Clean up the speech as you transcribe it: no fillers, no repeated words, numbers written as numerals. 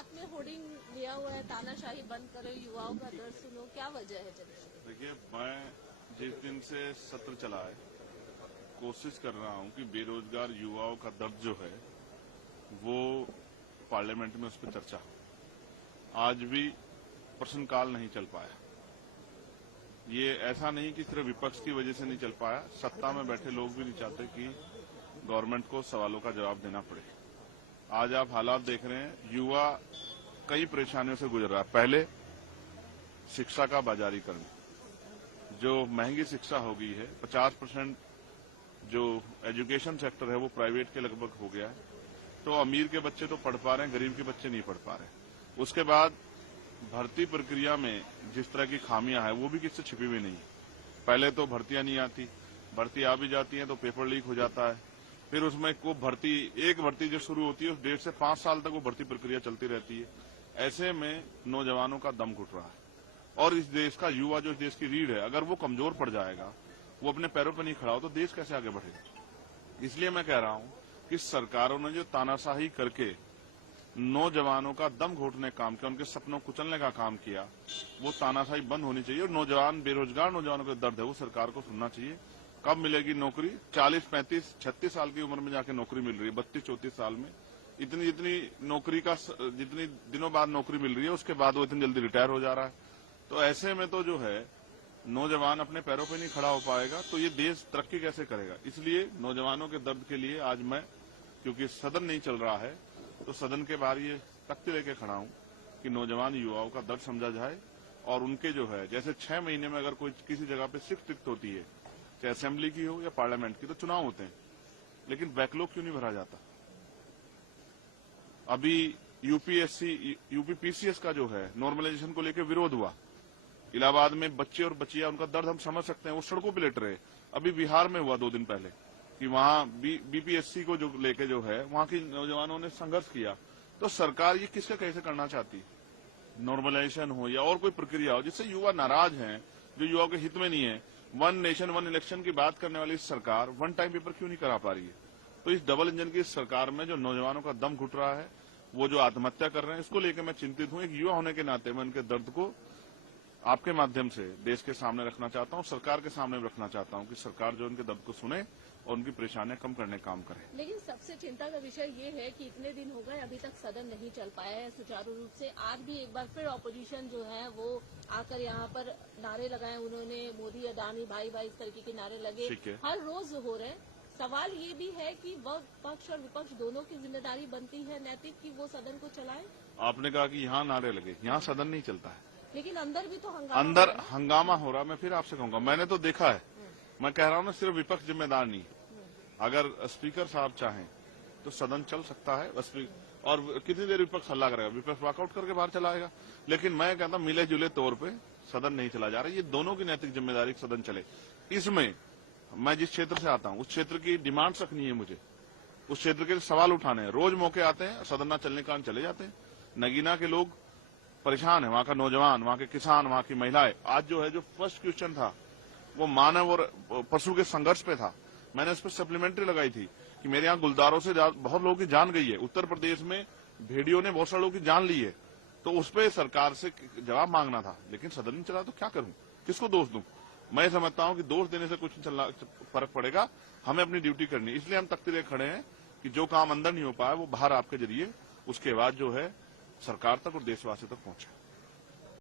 हाथ में होर्डिंग लिया हुआ है, तानाशाही बंद करो, युवाओं का दर्द सुनो, क्या वजह है? देखिए, मैं जिस दिन से सत्र चला है कोशिश कर रहा हूं कि बेरोजगार युवाओं का दर्द जो है वो पार्लियामेंट में उस पर चर्चा हो। आज भी प्रश्नकाल नहीं चल पाया। ये ऐसा नहीं कि सिर्फ विपक्ष की वजह से नहीं चल पाया, सत्ता में बैठे लोग भी नहीं चाहते कि गवर्नमेंट को सवालों का जवाब देना पड़े। आज आप हालात देख रहे हैं, युवा कई परेशानियों से गुजर रहा है। पहले शिक्षा का बाजारीकरण, जो महंगी शिक्षा हो गई है, 50% जो एजुकेशन सेक्टर है वो प्राइवेट के लगभग हो गया है। तो अमीर के बच्चे तो पढ़ पा रहे हैं, गरीब के बच्चे नहीं पढ़ पा रहे। उसके बाद भर्ती प्रक्रिया में जिस तरह की खामियां हैं वो भी किससे छिपी हुई नहीं। पहले तो भर्तियां नहीं आती, भर्ती आ भी जाती है तो पेपर लीक हो जाता है। फिर उसमें को भर्ती, एक भर्ती जो शुरू होती है उस 1.5 से 5 साल तक वो भर्ती प्रक्रिया चलती रहती है। ऐसे में नौजवानों का दम घुट रहा है और इस देश का युवा, जो इस देश की रीढ़ है, अगर वो कमजोर पड़ जाएगा, वो अपने पैरों पर नहीं खड़ा हो, तो देश कैसे आगे बढ़ेगा। इसलिए मैं कह रहा हूं कि सरकारों ने जो तानाशाही करके नौजवानों का दम घोटने का काम किया, उनके सपनों को कुचलने का काम किया, वो तानाशाही बंद होनी चाहिए। और नौजवान, बेरोजगार नौजवानों का दर्द है वो सरकार को सुनना चाहिए। कब मिलेगी नौकरी? 40, 35, 36 साल की उम्र में जाके नौकरी मिल रही है, 32, 34 साल में। जितनी नौकरी का, जितनी दिनों बाद नौकरी मिल रही है उसके बाद वो इतनी जल्दी रिटायर हो जा रहा है। तो ऐसे में तो जो है नौजवान अपने पैरों पर नहीं खड़ा हो पाएगा तो ये देश तरक्की कैसे करेगा। इसलिए नौजवानों के दर्द के लिए आज मैं, क्योंकि सदन नहीं चल रहा है, तो सदन के बाहर ये तख्ती लेके खड़ा हूं कि नौजवान युवाओं का दर्द समझा जाए और उनके जो है, जैसे 6 महीने में अगर कोई किसी जगह पे सीट रिक्त होती है, चाहे असेंबली की हो या पार्लियामेंट की, तो चुनाव होते हैं, लेकिन बैकलॉग क्यों नहीं भरा जाता। अभी यूपी पीसीएस का जो है नॉर्मलाइजेशन को लेकर विरोध हुआ। इलाहाबाद में बच्चे और बच्चियां, उनका दर्द हम समझ सकते हैं, वो सड़कों पे लेट रहे। अभी बिहार में हुआ 2 दिन पहले कि वहां बीपीएससी को जो लेके जो है वहां के नौजवानों ने संघर्ष किया। तो सरकार ये किसका कैसे करना चाहती है? नॉर्मलाइजेशन हो या और कोई प्रक्रिया हो जिससे युवा नाराज हैं, जो युवाओं के हित में नहीं है। 1 नेशन 1 इलेक्शन की बात करने वाली सरकार 1 टाइम पेपर क्यों नहीं करा पा रही है? तो इस डबल इंजन की सरकार में जो नौजवानों का दम घुट रहा है, वो जो आत्महत्या कर रहे हैं, इसको लेकर मैं चिंतित हूं। एक युवा होने के नाते मैं उनके दर्द को आपके माध्यम से देश के सामने रखना चाहता हूं, सरकार के सामने रखना चाहता हूं कि सरकार जो उनके दर्द को सुने और उनकी परेशानियां कम करने का काम करे। लेकिन सबसे चिंता का विषय ये है कि इतने दिन हो गए, अभी तक सदन नहीं चल पाया है सुचारू रूप से। आज भी एक बार फिर ऑपोजिशन जो है वो आकर यहाँ पर नारे लगाए, उन्होंने मोदी अडानी भाई भाई इस तरीके के नारे लगे, हर रोज हो रहे हैं। सवाल ये भी है कि वह पक्ष और विपक्ष दोनों की जिम्मेदारी बनती है नैतिक कि वो सदन को चलाए। आपने कहा कि यहाँ नारे लगे, यहाँ सदन नहीं चलता है, लेकिन अंदर भी तो हंगामा हो रहा है। मैं फिर आपसे कहूंगा, मैंने तो देखा है, मैं कह रहा हूं ना, सिर्फ विपक्ष जिम्मेदार नहीं। अगर स्पीकर साहब चाहें तो सदन चल सकता है। और कितनी देर विपक्ष हल्ला करेगा? विपक्ष वॉकआउट करके बाहर चला आएगा। लेकिन मैं कहता हूं मिले जुले तौर पे सदन नहीं चला जा रहा। ये दोनों की नैतिक जिम्मेदारी सदन चले। इसमें मैं जिस क्षेत्र से आता हूं उस क्षेत्र की डिमांड्स रखनी है मुझे, उस क्षेत्र के सवाल उठाने हैं। रोज मौके आते हैं, सदन न चलने के कारण चले जाते हैं। नगीना के लोग परेशान है, वहां का नौजवान, वहां के किसान, वहां की महिलाएं। आज जो है, जो फर्स्ट क्वेश्चन था वो मानव और पशु के संघर्ष पे था। मैंने इस पर सप्लीमेंट्री लगाई थी कि मेरे यहाँ गुलदारों से बहुत लोगों की जान गई है। उत्तर प्रदेश में भेड़ियों ने बहुत सारे लोगों की जान ली है। तो उस पर सरकार से जवाब मांगना था, लेकिन सदन नहीं चला तो क्या करूं, किसको दोष दूं? मैं समझता हूं कि दोष देने से कुछ फर्क पड़ेगा, हमें अपनी ड्यूटी करनी। इसलिए हम तख्ती लेकर खड़े हैं कि जो काम अंदर नहीं हो पाया वो बाहर आपके जरिए उसके बाद जो है सरकार तक और देशवासी तक पहुंचे।